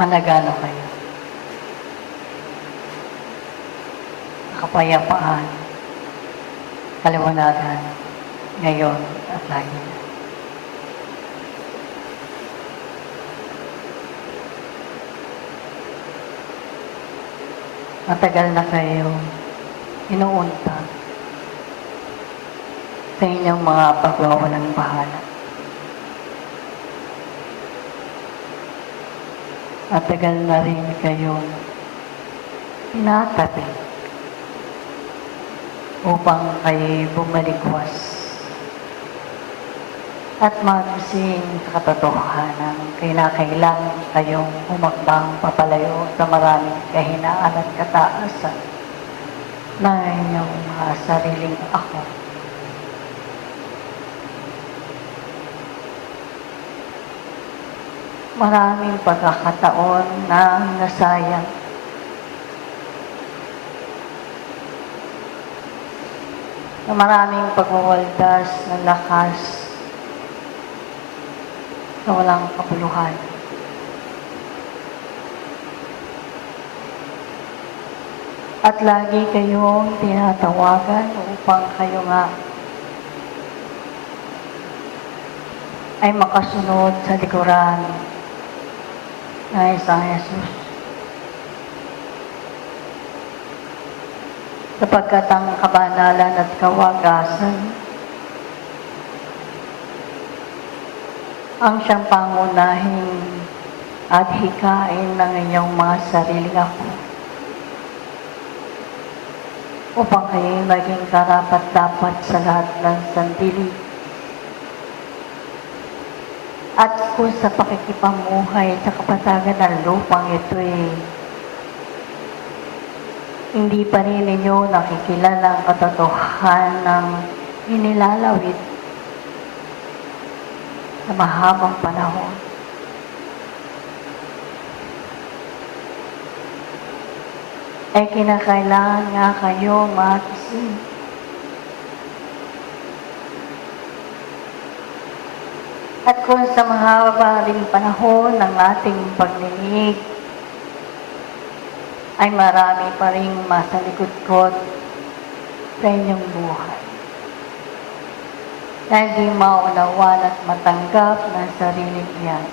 managana kayo. Kapayapaan, kaliwanagan, ngayon at lagi. Matagal na kayo inuunta sa inyong mga pagwawalang bahala. Matagal na rin kayong tinatabi upang kayo bumaligwas at magising sa katotohanan. Kailangan kayong humakbang papalayo sa maraming kahinaan at kataasan na inyong mga sariling ako. Maraming pagkakataon na nasayang. Na maraming pagwawaldas ng lakas na walang kabuluhan. At lagi kayong tinatawagan upang kayo nga ay makasunod sa likuran ng isang Jesus. Sapagkat ang kabanalan at kawagasan ang siyang pangunahing adhikain ng inyong mga sariling ako upang kayo maging karapat-dapat sa lahat ng sandili. At kung sa pakikipamuhay sa kapatagan ng lupang ito'y hindi pa rin ninyo nakikilala ang katotohanan ng inilalawit sa mahabang panahon. Ay kinakailangan nga kayo magising. At kung sa mahaba ring panahon ng ating pagninig ay marami pa ring masalikod-kod sa inyong buhay na hindi maunawan at matanggap ng sariling yan,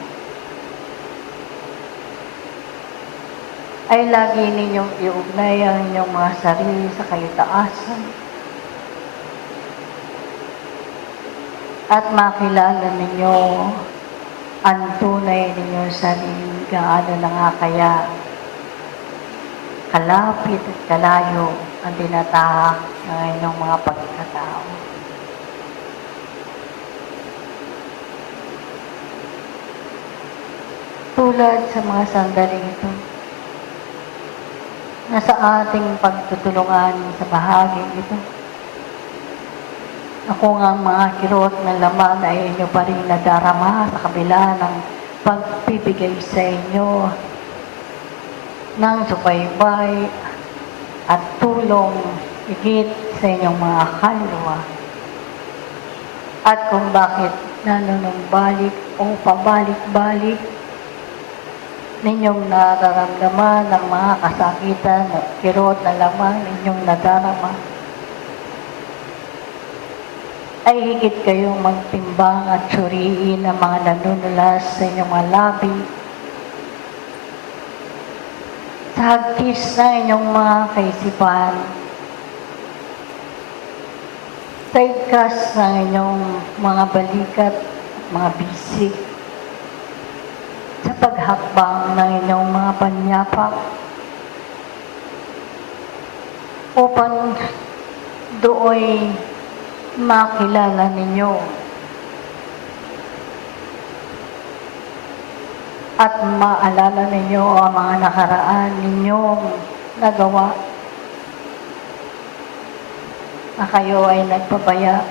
ay lagi ninyong iugnay ang inyong mga sarili sa kaitaasan at makilala ninyo ang tunay ninyong sarili gaano na nga kaya kalapit at kalayo ang tinatahak ng inyong mga pagkatao. Tulad sa mga sandaling ito, na sa ating pagtutulungan sa bahaging ito, ako nga mga kirot ng laman ay inyo pa rin nadarama sa kabila ng pagpipigay sa inyo ng subaybay at tulong higit sa inyong mga kaluluwa. At kung bakit nanunumbalik o pabalik-balik ninyong nararamdaman ng mga kasakitan at kirot na laman ninyong nadarama, ay higit kayong magtimbang at suriin ang mga nanunulas sa inyong mga labi, sa hagtis na inyong mga kaisipan, sa igkas ng inyong mga balikat at mga bisig, sa paghakbang ng inyong mga panyapak, upang dooy makilala ninyo at maalala ninyo ang mga nakaraan ninyong nagawa na kayo ay nagpabaya,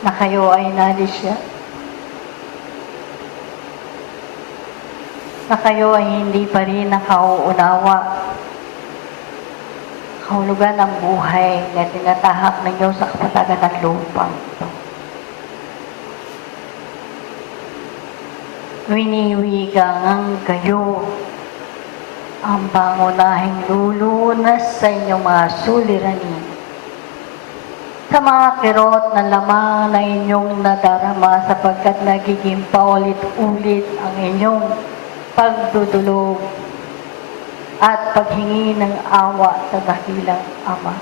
na kayo ay nalisya, na kayo ay hindi pa rin nakauunawa kahulugan ng buhay na tinatahak ninyo sa kapatagan ng lupang ito. winiwigangang kayo ang pangunahing lulunas sa inyong mga suliranin. Sa mga kirot na lamang na inyong nadarama sapagkat nagiging paulit-ulit ang inyong pagdudulog at paghingi ng awa sa dakilang Ama.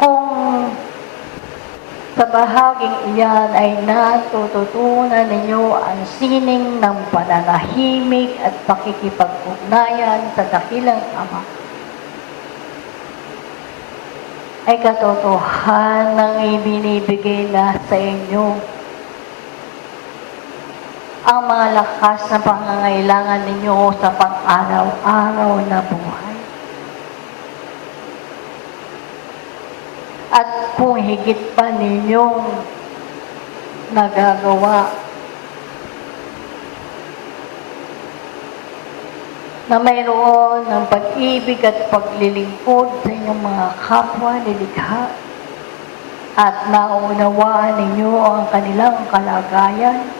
Kung sa bahaging iyan ay natututunan ninyo ang sining ng pananahimik at pakikipag-ugnayan sa dakilang Ama, ay katotohanan ng ibinibigay na sa inyo ang mga lakas na pangangailangan ninyo sa pang-araw-araw na buhay. At kung higit pa ninyong nagagawa na mayroon ng pag-ibig at paglilingkod sa inyong mga kapwa nilikha at naunawaan ninyo ang kanilang kalagayan,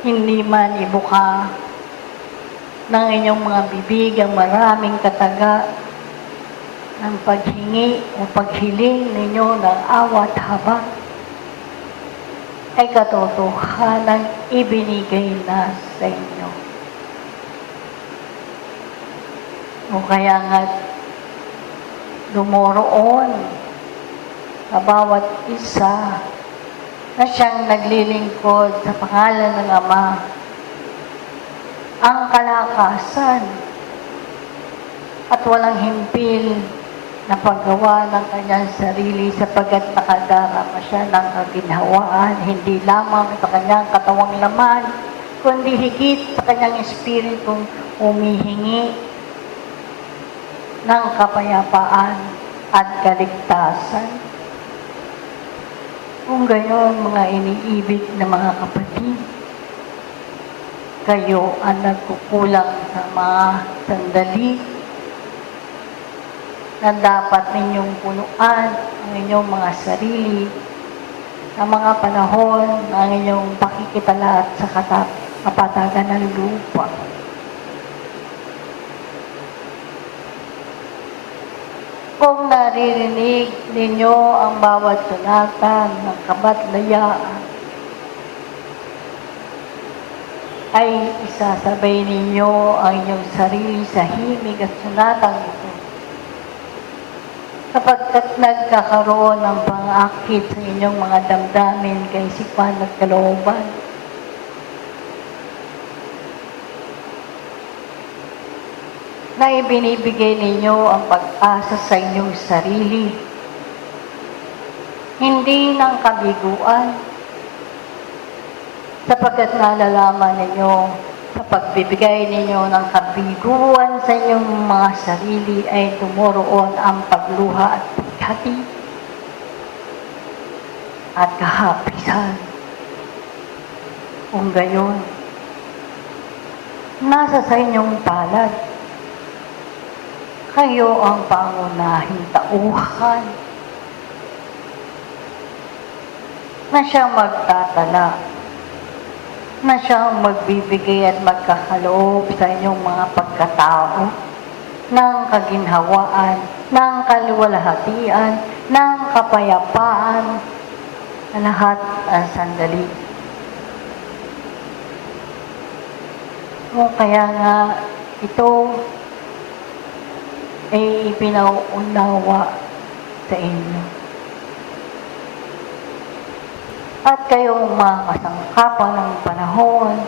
hindi man ibuka ng inyong mga bibig ang maraming kataga ng paghingi o paghiling ninyo ng awat habang ay katotohanan ibinigay na sa inyo. O kaya nga dumoroon sa bawat isa na siyang naglilingkod sa pangalan ng Ama ang kalakasan at walang himpil na paggawa ng kanyang sarili sapagkat nakadarama siya ng kaginhawaan, hindi lamang sa kanyang katawang laman, kundi higit sa kanyang espiritong humihingi ng kapayapaan at kaligtasan. Kung gayon, mga iniibig na mga kapatid, kayo ang nagkukulang sa mga sandali na dapat ninyong punuan ang inyong mga sarili sa mga panahon ng inyong pakikitalat sa kapatagan ng lupa. Kung naririnig ninyo ang bawat sunatan ng kabatlayaan, ay isasabay ninyo ang inyong sarili sa himig at sunatang ito. Sapagkat nagkakaroon ng pang-akit sa inyong mga damdamin, kaisipan at kalooban. Na ibinibigay ninyo ang pag-asa sa inyong sarili. Hindi ng kabiguan, sapagkat nalalaman ninyo sa pagbibigay ninyo ng kabiguan sa inyong mga sarili ay tumoroon ang pagluha at paghati at kahapisan. Kung gayon, nasa sa inyong palad, kayo ang pangunahing tauhan na siyang magtatala, na siyang magbibigay at magkakaloob sa inyong mga pagkatao ng kaginhawaan, ng kaluwalhatian, ng kapayapaan na lahat ang sandali. O kaya nga ito ay ipinauunawa sa inyo. At kayong mga kasangkapan ng panahon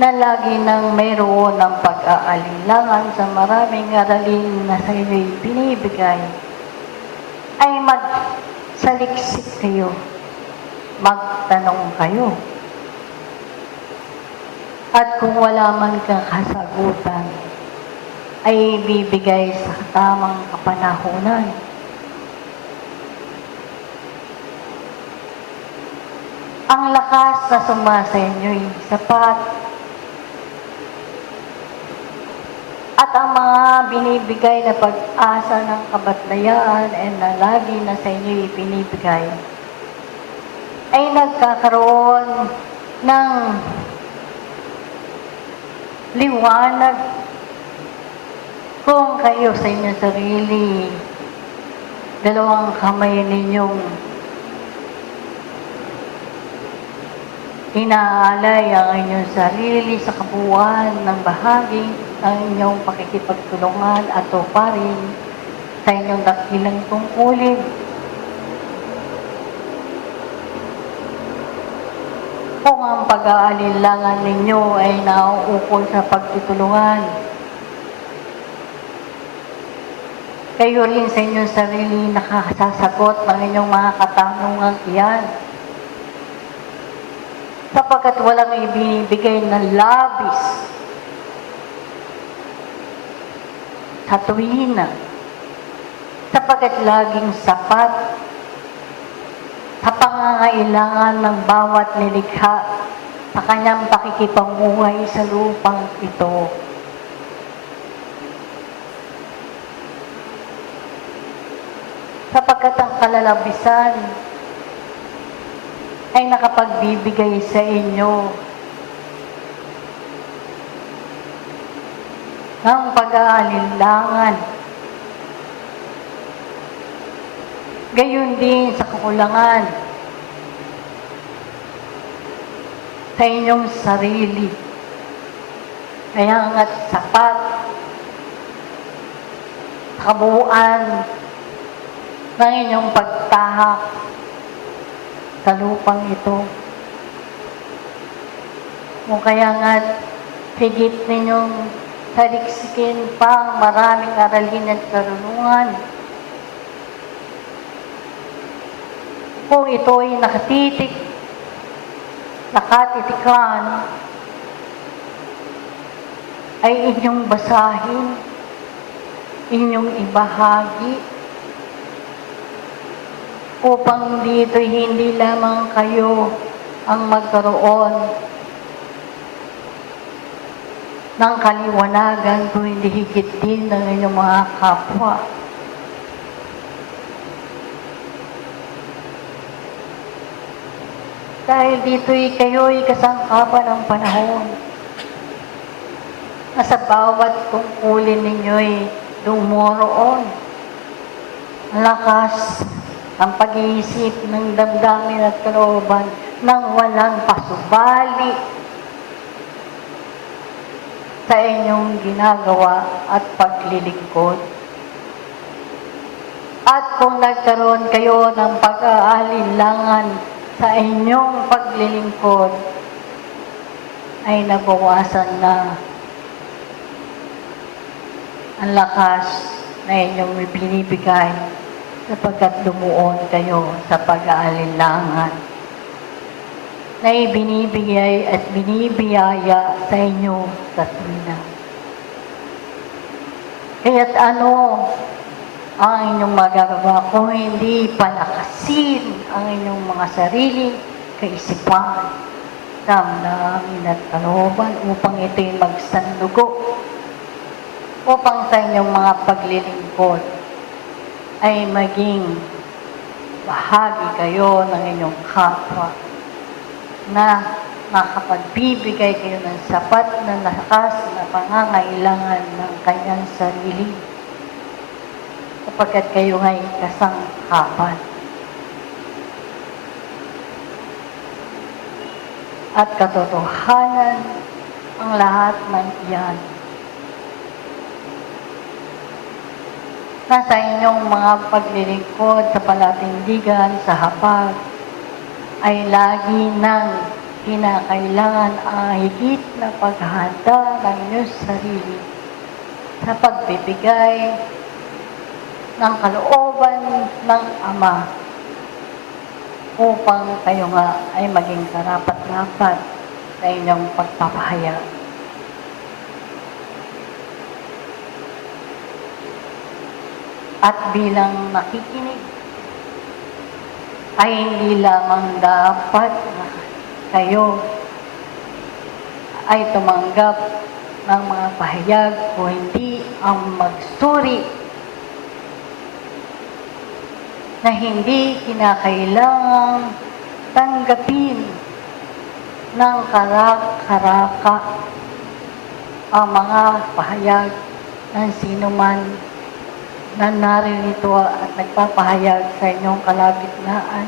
na lagi nang mayroon ng pag-aalinlangan sa maraming aralin na sa inyo'y binibigay, ay magsaliksik kayo, magtanong kayo. At kung wala man kang kasagutan, ay bibigay sa tamang kapanahunan. Ang lakas na sumasa inyo'y sapat. At ang mga binibigay na pag-asa ng kabatlayaan ay na lagi na sa inyo'y binibigay ay nagkakaroon ng liwanag kung kayo sa inyong sarili, dalawang kamay ninyong inaalay ang inyong sarili sa kabuuan ng bahagi ng inyong pakikipagtulungan at tuparin sa inyong dakilang tungkulin. Kung ang pag-aalinlangan ninyo ay nauukol sa pagtutulungan, kayo rin sa inyong sarili nakasasagot ng inyong mga katanungan iyan. Sapagkat walang ibinibigay na labis sa tuwina, sapagkat laging sapat sa pangangailangan ng bawat nilikha sa kanyang pakikipamuhay sa lupang ito. Sapagkat ang kalalabisan ay nakapagbibigay sa inyo ng pag-aalinlangan. Gayon din sa kakulangan sa inyong sarili. Kaya nga't sapat sa kabuuan ng inyong pagtahak sa lupang ito. O kaya nga't higit ninyong saliksikin pang maraming aralin at karunungan. Kung ito ay nakatitikan, ay inyong basahin, inyong ibahagi, upang dito hindi lamang kayo ang magkaroon ng kaliwanagan, kung hindi higit din ng inyong mga kapwa. Dahil dito'y kayo'y kasangkapan ng panahon na sa bawat tungkulin ninyo'y dumoroon ang lakas, ang pag-iisip ng damdamin at kalooban nang walang pasubali sa inyong ginagawa at paglilingkod. At kung nagkaroon kayo ng pag-aalinlangan sa inyong paglilingkod, ay nabawasan na ang lakas na inyong binibigay sapagkat dumuon kayo sa pag-aalinlangan na ibinibigay at binibiyaya sa inyo sa tuwina. Kaya't ano ang inyong magagawa kung hindi palakasin ang inyong mga sarili, kaisipan, damdamin at kalooban upang ito'y magsandugo, upang sa inyong mga paglilingkod ay maging bahagi kayo ng inyong kapwa na makapagbibigay kayo ng sapat na lakas na pangangailangan ng kanyang sarili sapagkat kayo ay kasangkapan. At katotohanan ang lahat ng iyan. Nasa inyong mga paglilingkod sa palatindigan, sa hapag, ay lagi nang kinakailangan ang higit na paghahanda ng inyong sarili sa pagbibigay ng kalooban ng Ama upang kayo nga ay maging karapat-dapat sa inyong pagpapahayag. At bilang nakikinig, ay hindi lamang dapat na kayo ay tumanggap ng mga pahayag o hindi ang magsuri na hindi kinakailangang tanggapin ng karak-karaka ang mga pahayag ng sino man na naririto at nagpapahayag sa inyong kalagitnaan.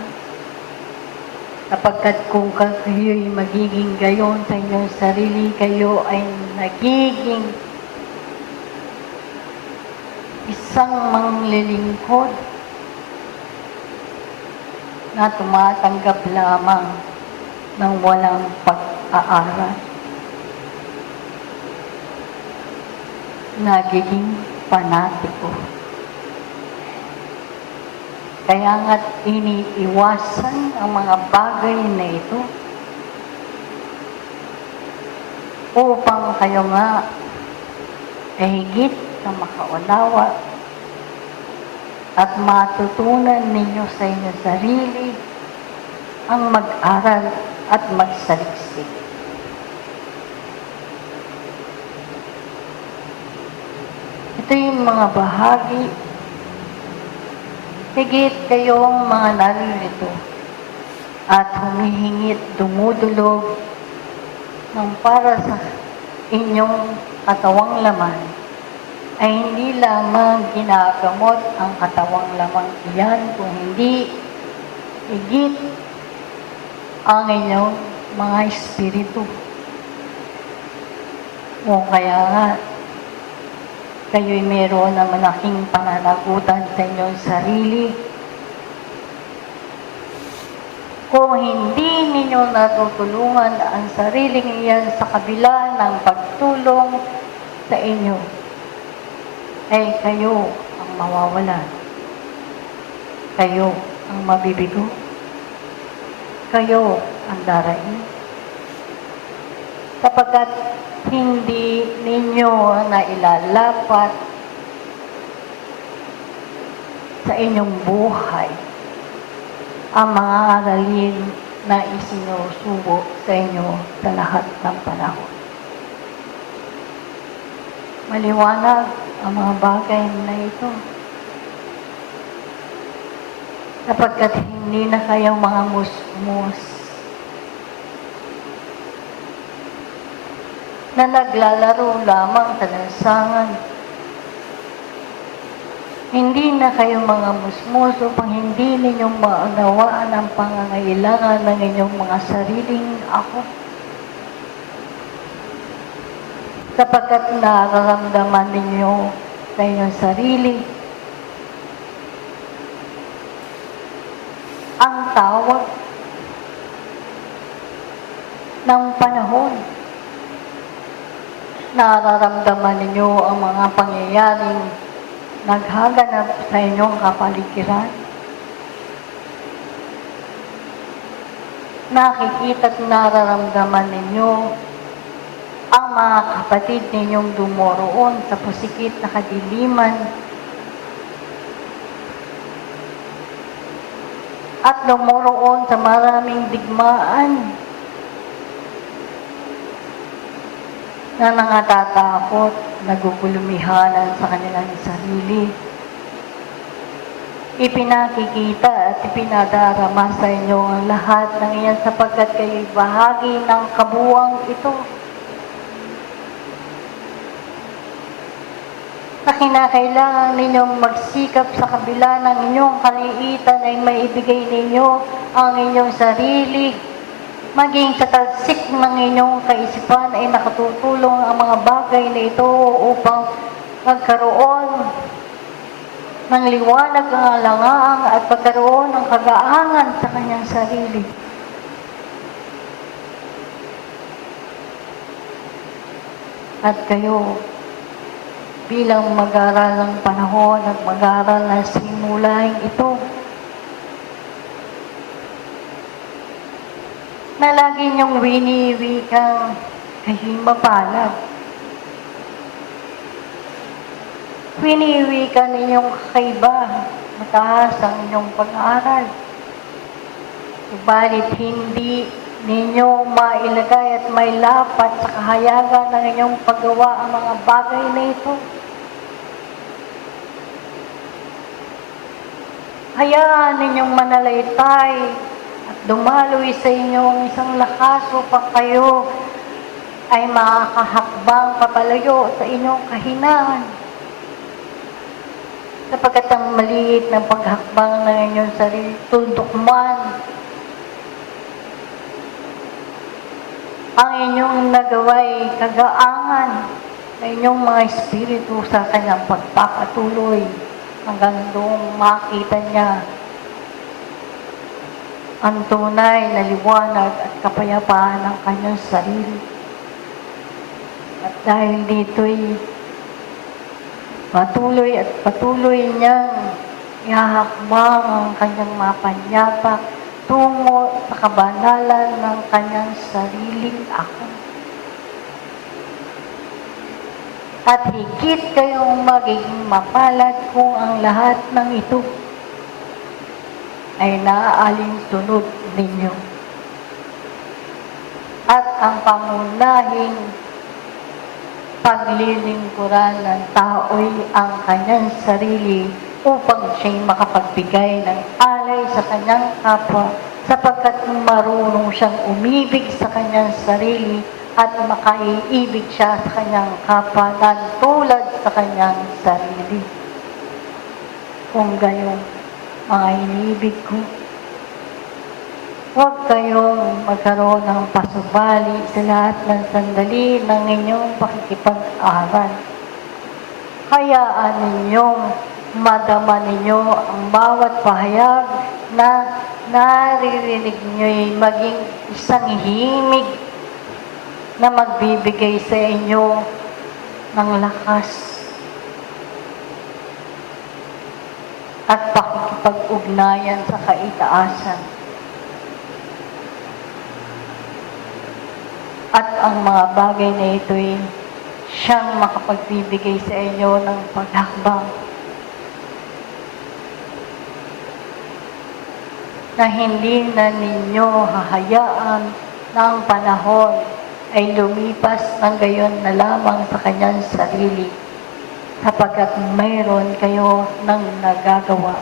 Sapagkat kung kayo'y magiging gayon sa inyong sarili, kayo ay nagiging isang manglilingkod na tumatanggap lamang ng walang pag-aaral. Nagiging panatiko. Kaya nga't iniiwasan ang mga bagay na ito upang kayo nga ay higit na makaunawa at matutunan ninyo sa inyong sarili ang mag-aral at magsaliksik. Ito yung mga bahagi. Higit kayong mga naririto at humihingit dumudulog ng para sa inyong katawang laman ay hindi lamang ginagamot ang katawang lamang iyan, kung hindi higit ang inyong mga espiritu. O kaya nga, kayo'y meron ng malaking pananagutan sa inyong sarili. Kung hindi ninyo natutulungan ang sariling iyan sa kabila ng pagtulong sa inyo, ay kayo ang mawawalan. Kayo ang mabibigo. Kayo ang darating. Sapagkat hindi ninyo na ilalapat sa inyong buhay ang mga aralin na isinusubo sa inyo sa lahat ng panahon. Maliwanag ang mga bagay na ito. Sapagkat hindi na kayo mga musmus na naglalaro lamang sa lansangan. Hindi na kayo mga musmus upang hindi ninyong maunawaan ang pangangailangan ng inyong mga sariling ako. Sapagkat nararamdaman ninyo sa inyong sarili ang tawag ng panahon. Nararamdaman ninyo ang mga pangyayaring naghaganap sa inyong kapaligiran. Nakikita at nararamdaman ninyo ang mga kapatid ninyong dumoroon sa pusikit na kadiliman at dumoroon sa maraming digmaan na nangatatakot, nagugulumihanan sa kanilang sarili. Ipinakikita at ipinadarama sa inyo ang lahat ng iyan sapagkat kayo'y bahagi ng kabuuan ito. Na kinakailangan ninyong magsikap sa kabila ng inyong kaliitan ay maibigay ninyo ang inyong sarili. Maging sa talsik ng inyong kaisipan ay nakatutulong ang mga bagay na ito upang magkaroon ng liwanag ng alangaang at magkaroon ng kagaangan sa kanyang sarili. At kayo, bilang mag-aral ng panahon at mag-aral ng simulaing ito, na lagi niyong winiwikang kahimapalag. Winiwika ninyong kakaiba, mataas ang inyong pag-aaral. Subalit hindi ninyo mailagay at may lapat sa kahayagan ng inyong paggawa ang mga bagay na ito. Hayaan ninyong manalaytay at dumaloy sa inyo ang isang lakas upang kayo ay makakahakbang papalayo sa inyong kahinaan. Sapagkat ang maliit ng paghakbang ng inyong sarili, tundok man, ang inyong nagaway kagaangan na inyong mga espiritu sa kanyang pagpapatuloy hanggang doong makita niya ang tunay na liwanag at kapayapaan ng kanyang sarili. At dahil dito'y patuloy niyang ihahakbang ang kanyang mapanyapak tungo sa kabanalan ng kanyang sariling ako. At higit kayong magiging mapalad kung ang lahat ng ito ay naaalinsunod ninyo. At ang pangunahing paglilingkuran ng tao'y ang kanyang sarili upang siya'y makapagbigay ng alay sa kanyang kapwa sapagkat marunong siyang umibig sa kanyang sarili at makaiibig siya sa kanyang kapwa na tulad sa kanyang sarili. Kung gayon, mga iniibig ko, huwag kayong magkaroon ng pasubali sa lahat ng sandali ng inyong pakikipag-aral. Hayaan ninyong madama ninyo ang bawat pahayag na naririnig nyo'y maging isang himig na magbibigay sa inyo ng lakas at pakikipag-ugnayan sa kaitaasan. At ang mga bagay na ito'y siyang makapagbibigay sa inyo ng paghakbang na hindi na ninyo hahayaan na ang panahon ay lumipas ng gayon na lamang sa kanyang sarili sapagkat mayroon kayo ng nagagawa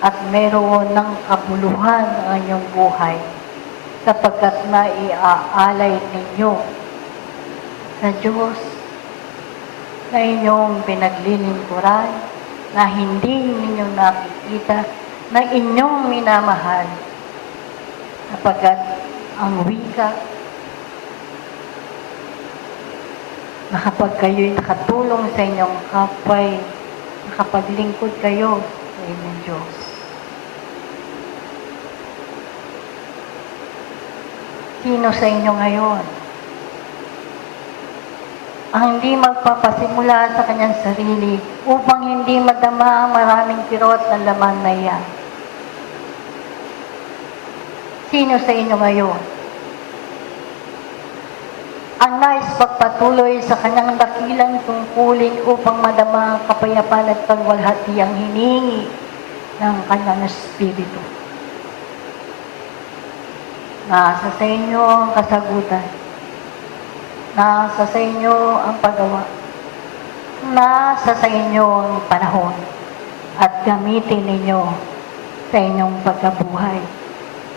at mayroon ng kabuluhan ng inyong buhay sapagkat naiaalay ninyo sa Diyos na inyong pinaglilingkuran na hindi ninyo nakikita na inyong minamahal sapagkat ang wika na kapag kayo'y nakatulong sa inyong kapwa'y nakapaglingkod kayo sa inyong Diyos. Sino sa inyo ngayon ang hindi magpapasimula sa kanyang sarili upang hindi madama ang maraming kirot ng laman na iyan? Sino sa inyo ngayon ang nais pagpatuloy sa kanyang dakilang tungkulin upang madama ang kapayapaan at pagwalhati ang hiningi ng kanyang espiritu? Nasa sa inyo ang kasagutan. Nasa sa inyo ang paggawa. Nasa sa inyo ang panahon. At gamitin ninyo sa inyong pagkabuhay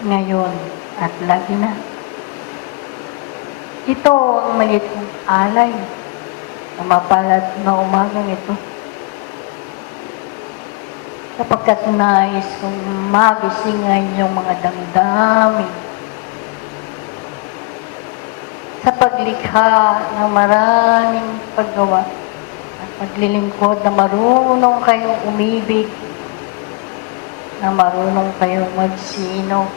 ngayon at lagi na. Ito ang maliit kong alay na mapalad na umagang ito. Sapagkat nais kong magising ang inyong mga damdamin sa paglikha ng maraming paggawa at paglilingkod na marunong kayong umibig, na marunong kayong magsino,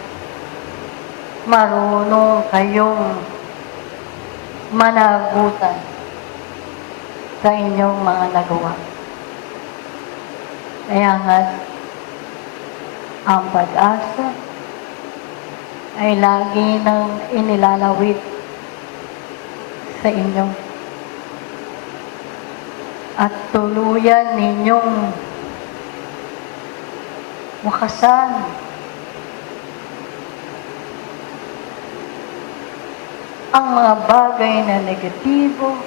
marunong kayong managutan sa inyong mga nagawa. Kaya nga, ang pag-asa ay lagi nang inilalawit sa inyo at tuluyan ninyong wakasan ang mga bagay na negatibo,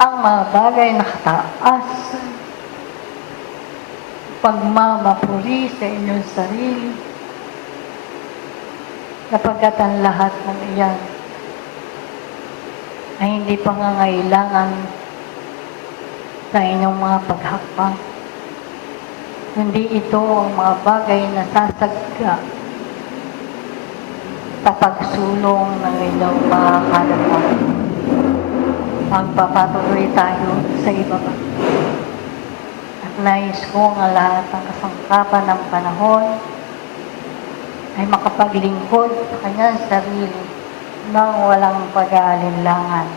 ang mga bagay na kataasan, pagmamapuri sa inyong sarili, Sapagkat ang lahat ng iyan ay hindi pangangailangan sa inyong mga paghakbang. Kundi ito ang mga bagay na sasagka sa pagsulong ng inyong mga kaluluwa. Magpapatuloy tayo sa ibaba. At nais ko ang lahat ng kasangkapan ng panahon ay makapaglingkod sa kanyang sarili nang walang pag-aalinlangan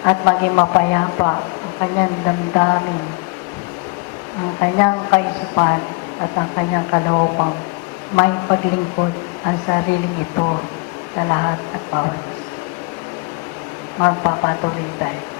at maging mapayapa ang kanyang damdamin, ang kanyang kaisipan at ang kanyang kaloobang may paglingkod ang sariling ito sa lahat at bawat isa. Magpapatuloy tayo.